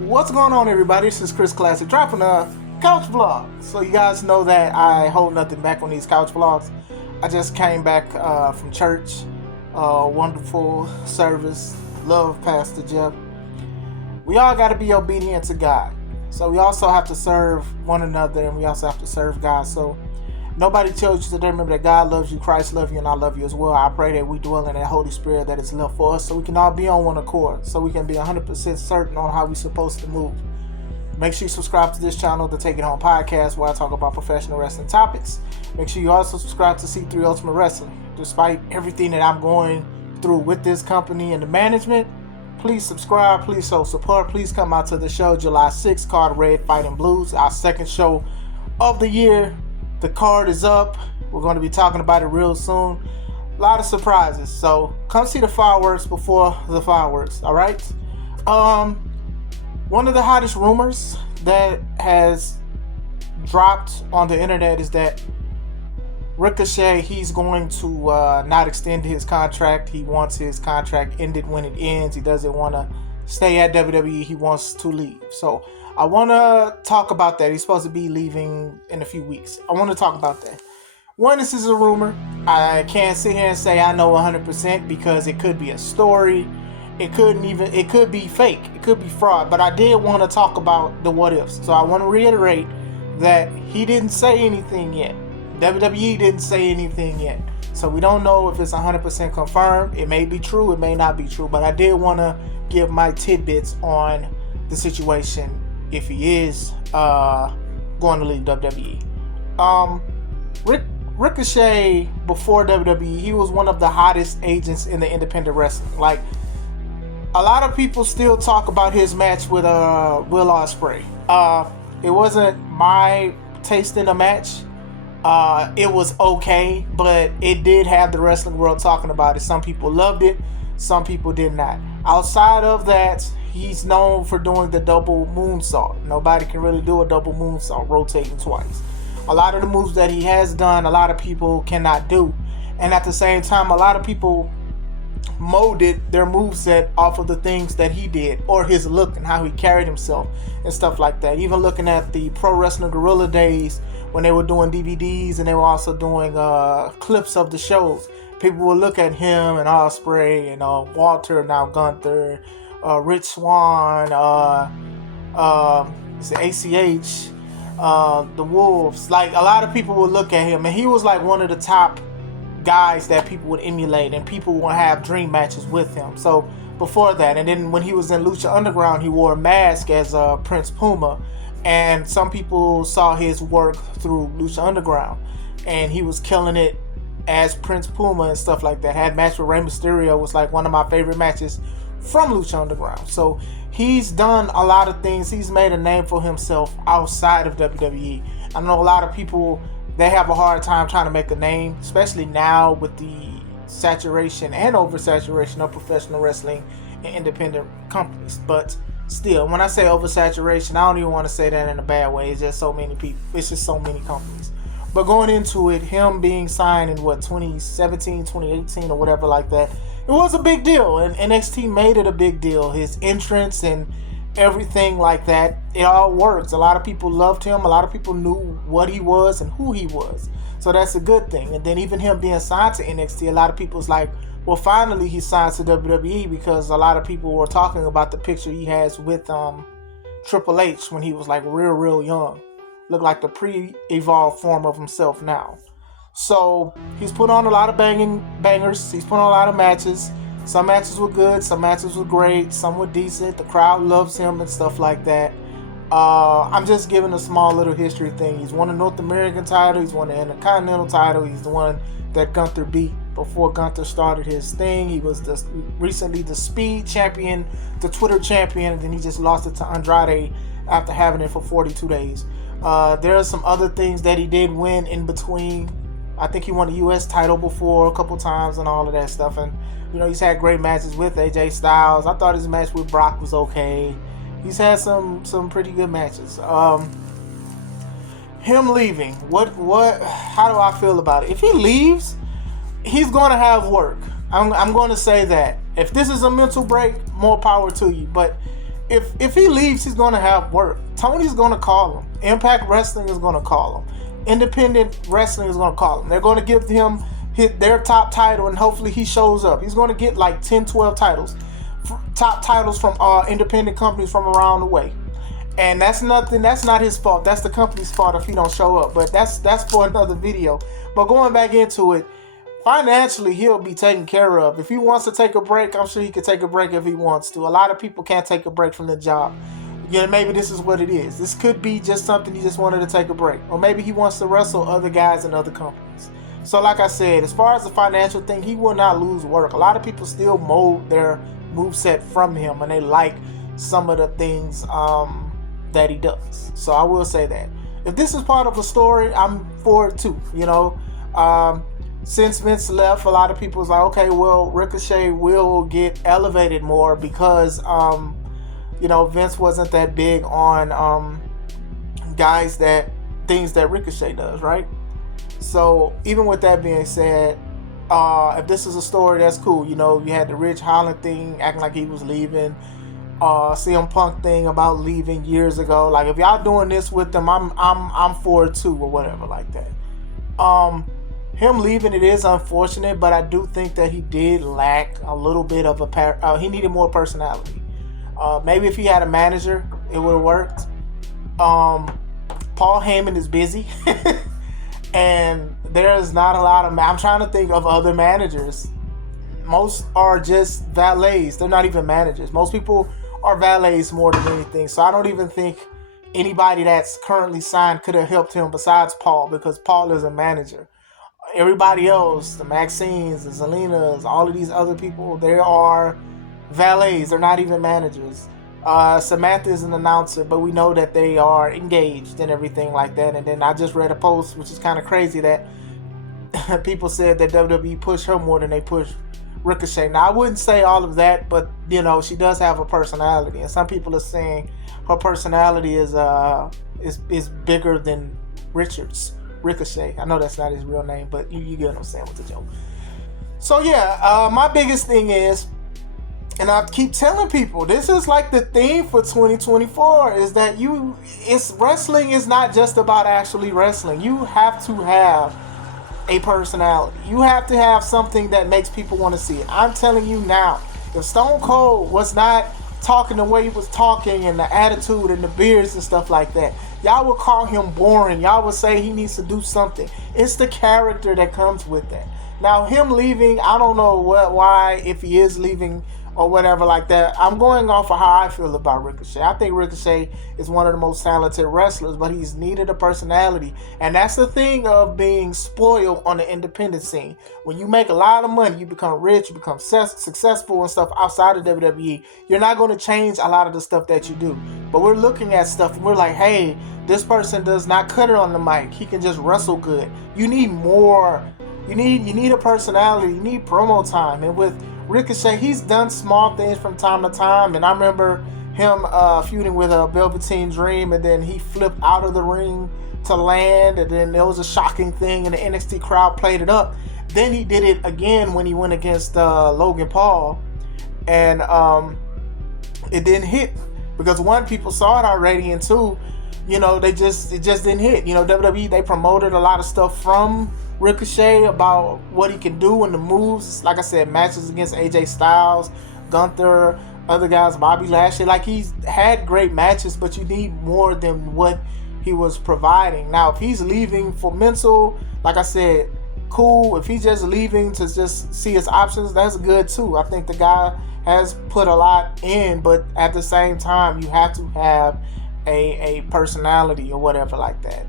What's going on, everybody? This is Chris Classic dropping a couch vlog. So you guys know that I hold nothing back on these couch vlogs. I just came back from church. Wonderful service. Love Pastor Jeff. We all got to be obedient to God. So we also have to serve one another, and we also have to serve God. So nobody tells you today, remember that God loves you, Christ loves you, and I love you as well. I pray that we dwell in that Holy Spirit that is left for us, so we can all be on one accord, so we can be 100% certain on how we're supposed to move. Make sure you subscribe to this channel, the Take It Home podcast, where I talk about professional wrestling topics. Make sure you also subscribe to C3 Ultimate Wrestling. Despite everything that I'm going through with this company and the management, please subscribe, please show support, please come out to the show July 6th, called Red Fighting Blues, our second show of the year. The card is up. We're going to be talking about it real soon. A lot of surprises. So come see the fireworks before the fireworks. All right. One of the hottest rumors that has dropped on the internet is that Ricochet, he's going to not extend his contract. He wants his contract ended when it ends. He doesn't want to stay at WWE. He wants to leave. So I want to talk about that. He's supposed to be leaving in a few weeks. I want to talk about that. One, this is a rumor. I can't sit here and say I know 100% because it could be a story. It could be fake. It could be fraud. But I did want to talk about the what ifs. So I want to reiterate that he didn't say anything yet. WWE didn't say anything yet. So we don't know if it's 100% confirmed. It may be true. It may not be true. But I did want to give my tidbits on the situation if he is going to leave WWE. Ricochet, before WWE, he was one of the hottest agents in the independent wrestling. Like, a lot of people still talk about his match with Will Ospreay. It wasn't my taste in the match. It was okay, but it did have the wrestling world talking about it. Some people loved it, some people did not. Outside of that, he's known for doing the double moonsault. Nobody can really do a double moonsault, rotating twice. A lot of the moves that he has done, a lot of people cannot do. And at the same time, a lot of people molded their moveset off of the things that he did, or his look and how he carried himself and stuff like that. Even looking at the Pro Wrestling Guerrilla days when they were doing DVDs and they were also doing clips of the shows, people would look at him and Ospreay and Walter, now Gunther, Rich Swann, it's ACH, the Wolves. Like, a lot of people would look at him, and he was like one of the top guys that people would emulate, and people would have dream matches with him. So before that, and then when he was in Lucha Underground, he wore a mask as Prince Puma, and some people saw his work through Lucha Underground, and he was killing it as Prince Puma and stuff like that. Had a match with Rey Mysterio, was like one of my favorite matches from Lucha Underground. So he's done a lot of things. He's made a name for himself outside of WWE. I know a lot of people, they have a hard time trying to make a name, especially now with the saturation and oversaturation of professional wrestling and independent companies. But still, when I say oversaturation, I don't even want to say that in a bad way. It's just so many people. It's just so many companies. But going into it, him being signed in 2017, 2018 or whatever like that, it was a big deal, and NXT made it a big deal. His entrance and everything like that, it all works. A lot of people loved him. A lot of people knew what he was and who he was. So that's a good thing. And then even him being signed to NXT, a lot of people's like, well, finally he signed to WWE, because a lot of people were talking about the picture he has with Triple H when he was like real young. Looked like the pre-evolved form of himself now. So he's put on a lot of bangers. He's put on a lot of matches. Some matches were good, some matches were great, some were decent. The crowd loves him and stuff like that. I'm just giving a small little history thing. He's won a North American title. He's won the Intercontinental title. He's the one that Gunther beat before Gunther started his thing. He was recently the Speed champion, the Twitter champion, and then he just lost it to Andrade after having it for 42 days. There are some other things that he did win in between. I think he won the U.S. title before a couple times and all of that stuff. And, he's had great matches with AJ Styles. I thought his match with Brock was okay. He's had some pretty good matches. Him leaving, how do I feel about it? If he leaves, he's going to have work. I'm going to say that. If this is a mental break, more power to you. But if he leaves, he's going to have work. Tony's going to call him. Impact Wrestling is going to call him. Independent Wrestling is going to call him. They're going to give him their top title, and hopefully he shows up. He's going to get like 10, 12 titles, top titles from independent companies from around the way. And that's nothing. That's not his fault. That's the company's fault if he don't show up. But that's for another video. But going back into it, financially he'll be taken care of. If he wants to take a break, I'm sure he could take a break if he wants to. A lot of people can't take a break from the job. Yeah, maybe this is what it is. This could be just something he just wanted to take a break, or maybe he wants to wrestle other guys in other companies. So, like I said, as far as the financial thing, he will not lose work. A lot of people still mold their moveset from him, and they like some of the things that he does. So I will say that. If this is part of a story, I'm for it too. You know, since Vince left, a lot of people was like, okay, well, Ricochet will get elevated more because, you know, Vince wasn't that big on things that Ricochet does, right? So even with that being said, if this is a story, that's cool. You know, you had the Ridge Holland thing, acting like he was leaving. CM Punk thing about leaving years ago. Like, if y'all doing this with them, I'm for it too, or whatever like that. Him leaving, it is unfortunate, but I do think that he did lack a little bit of he needed more personality. Maybe if he had a manager, it would have worked. Paul Heyman is busy, and there's not a lot of. I'm trying to think of other managers. Most are just valets. They're not even managers. Most people are valets more than anything. So I don't even think anybody that's currently signed could have helped him besides Paul, because Paul is a manager. Everybody else, the Maxines, the Zelenas, all of these other people, they are valets. They're not even managers. Samantha is an announcer, but we know that they are engaged and everything like that. And then I just read a post, which is kind of crazy, that people said that WWE pushed her more than they pushed Ricochet. Now, I wouldn't say all of that, but you know, she does have a personality, and some people are saying her personality is bigger than Ricochet. I know that's not his real name, but you get what I'm saying with the joke. So yeah, my biggest thing is, and I keep telling people, this is like the theme for 2024, is that wrestling is not just about actually wrestling. You have to have a personality. You have to have something that makes people want to see it. I'm telling you now, if Stone Cold was not talking the way he was talking, and the attitude and the beards and stuff like that, y'all would call him boring. Y'all would say he needs to do something. It's the character that comes with that. Now, him leaving, I don't know why, if he is leaving or whatever like that. I'm going off of how I feel about Ricochet. I think Ricochet is one of the most talented wrestlers, but he's needed a personality. And that's the thing of being spoiled on the independent scene. When you make a lot of money, you become rich, you become successful and stuff outside of WWE, you're not going to change a lot of the stuff that you do. But we're looking at stuff and we're like, hey, this person does not cut it on the mic. He can just wrestle good. You need more. You need a personality. You need promo time. And with Ricochet, he's done small things from time to time, and I remember him feuding with a Velveteen Dream, and then he flipped out of the ring to land, and then there was a shocking thing, and the NXT crowd played it up. Then he did it again when he went against Logan Paul, and it didn't hit, because one, people saw it already, and two, you know, it just didn't hit. You know, WWE, they promoted a lot of stuff from Ricochet about what he can do and the moves. Like I said, matches against AJ Styles, Gunther, other guys, Bobby Lashley. Like, he's had great matches, but you need more than what he was providing. Now, if he's leaving for mental, like I said, cool. If he's just leaving to just see his options, that's good too. I think the guy has put a lot in, but at the same time, you have to have a personality or whatever like that.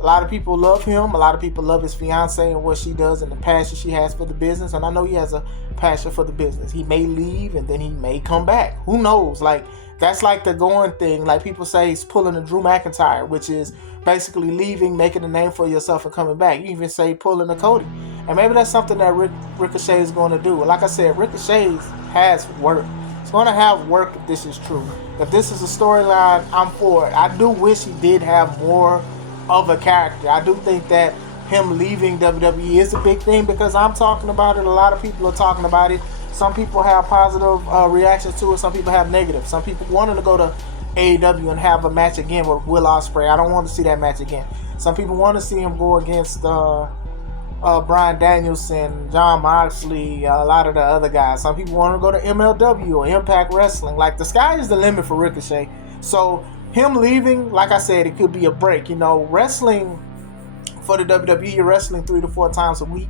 A lot of people love him. A lot of people love his fiance and what she does and the passion she has for the business. And I know he has a passion for the business. He may leave and then he may come back. Who knows? Like, that's like the going thing. Like, people say he's pulling a Drew McIntyre, which is basically leaving, making a name for yourself, and coming back. You even say pulling a Cody. And maybe that's something that Ricochet is going to do. Like I said, Ricochet has work. It's going to have work if this is true. If this is a storyline, I'm for it. I do wish he did have more of a character. I do think that him leaving WWE is a big thing, because I'm talking about it. A lot of people are talking about it. Some people have positive reactions to it. Some people have negative. Some people wanted to go to AEW and have a match again with Will Ospreay. I don't want to see that match again. Some people want to see him go against Bryan Danielson, Jon Moxley, a lot of the other guys. Some people want to go to MLW or Impact Wrestling. Like, the sky is the limit for Ricochet. So him leaving, like I said, it could be a break. You know, wrestling for the WWE, you're wrestling 3 to 4 times a week.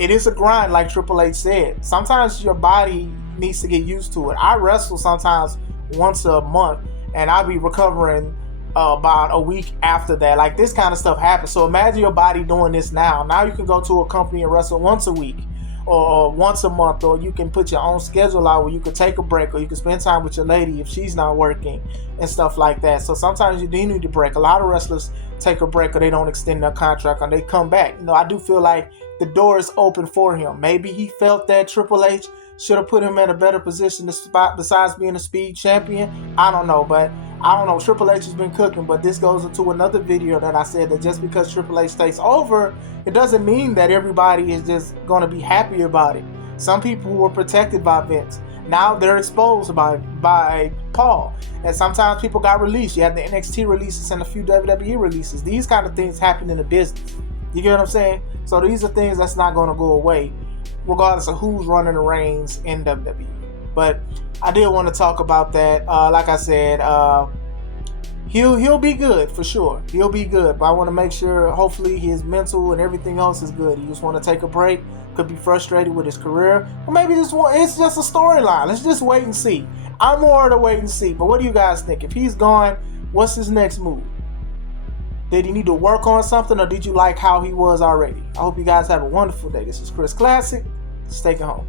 It is a grind, like Triple H said. Sometimes your body needs to get used to it. I wrestle sometimes once a month, and I'll be recovering about a week after that. Like, this kind of stuff happens. So imagine your body doing this now. Now you can go to a company and wrestle once a week or once a month, or you can put your own schedule out where you can take a break, or you can spend time with your lady if she's not working and stuff like that. So sometimes you do need to break. A lot of wrestlers take a break or they don't extend their contract and they come back. You know, I do feel like the door is open for him. Maybe he felt that Triple H should have put him in a better position to spot besides being a speed champion. I don't know, but I don't know. Triple H has been cooking, but this goes into another video that I said that just because Triple H takes over, it doesn't mean that everybody is just going to be happy about it. Some people were protected by Vince. Now they're exposed by Paul. And sometimes people got released. You have the NXT releases and a few WWE releases. These kind of things happen in the business. You get what I'm saying? So these are things that's not going to go away, regardless of who's running the reins in WWE. But I did want to talk about that. Like I said, he'll be good for sure. He'll be good, but I want to make sure, hopefully, his mental and everything else is good. He just want to take a break. Could be frustrated with his career, or maybe it's just a storyline. Let's just wait and see. I'm more to wait and see. But what do you guys think? If he's gone, what's his next move? Did he need to work on something, or did you like how he was already? I hope you guys have a wonderful day. This is Chris Classic. Stay home.